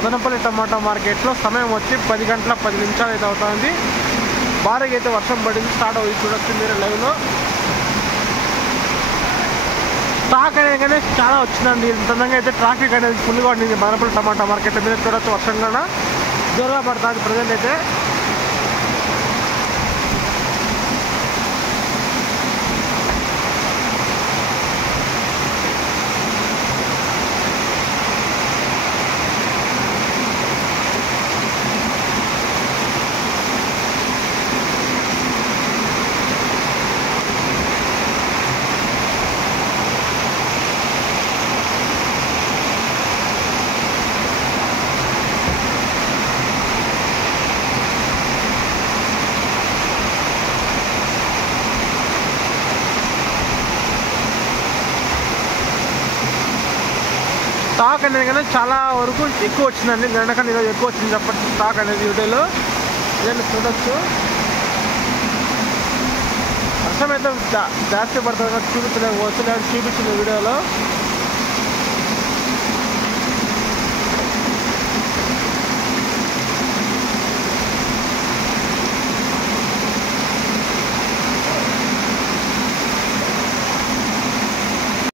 మదనపల్లి టమాటా మార్కెట్లో సమయం వచ్చి 10 గంటల 10 నిమిషాలు అయితే అవుతుంది. భారీగా అయితే వర్షం పడింది, స్టార్ట్ అవుతుంది. చూడొచ్చు మీరు లైవ్లో. స్టాక్ అనేది కానీ చాలా వచ్చిందండి. ఇంతగా అయితే ట్రాఫిక్ అనేది ఫుల్గా ఉండింది మదనపల్లి టమాటా మార్కెట్ మీద. చూడొచ్చు వర్షం కూడా జోరుగా పడుతుంది ప్రజెంట్ అయితే. స్టాక్ అనేది కానీ చాలా వరకు ఎక్కువ వచ్చిందండి. గంటకన్నా ఈరోజు ఎక్కువ వచ్చింది చెప్పండి స్టాక్ అనేది వీడియోలో. ఇదండి చూడొచ్చు. వర్షం అయితే జాస్తి పడుతుంది, చూపించలేకపోవచ్చు, చూపించింది వీడియోలో.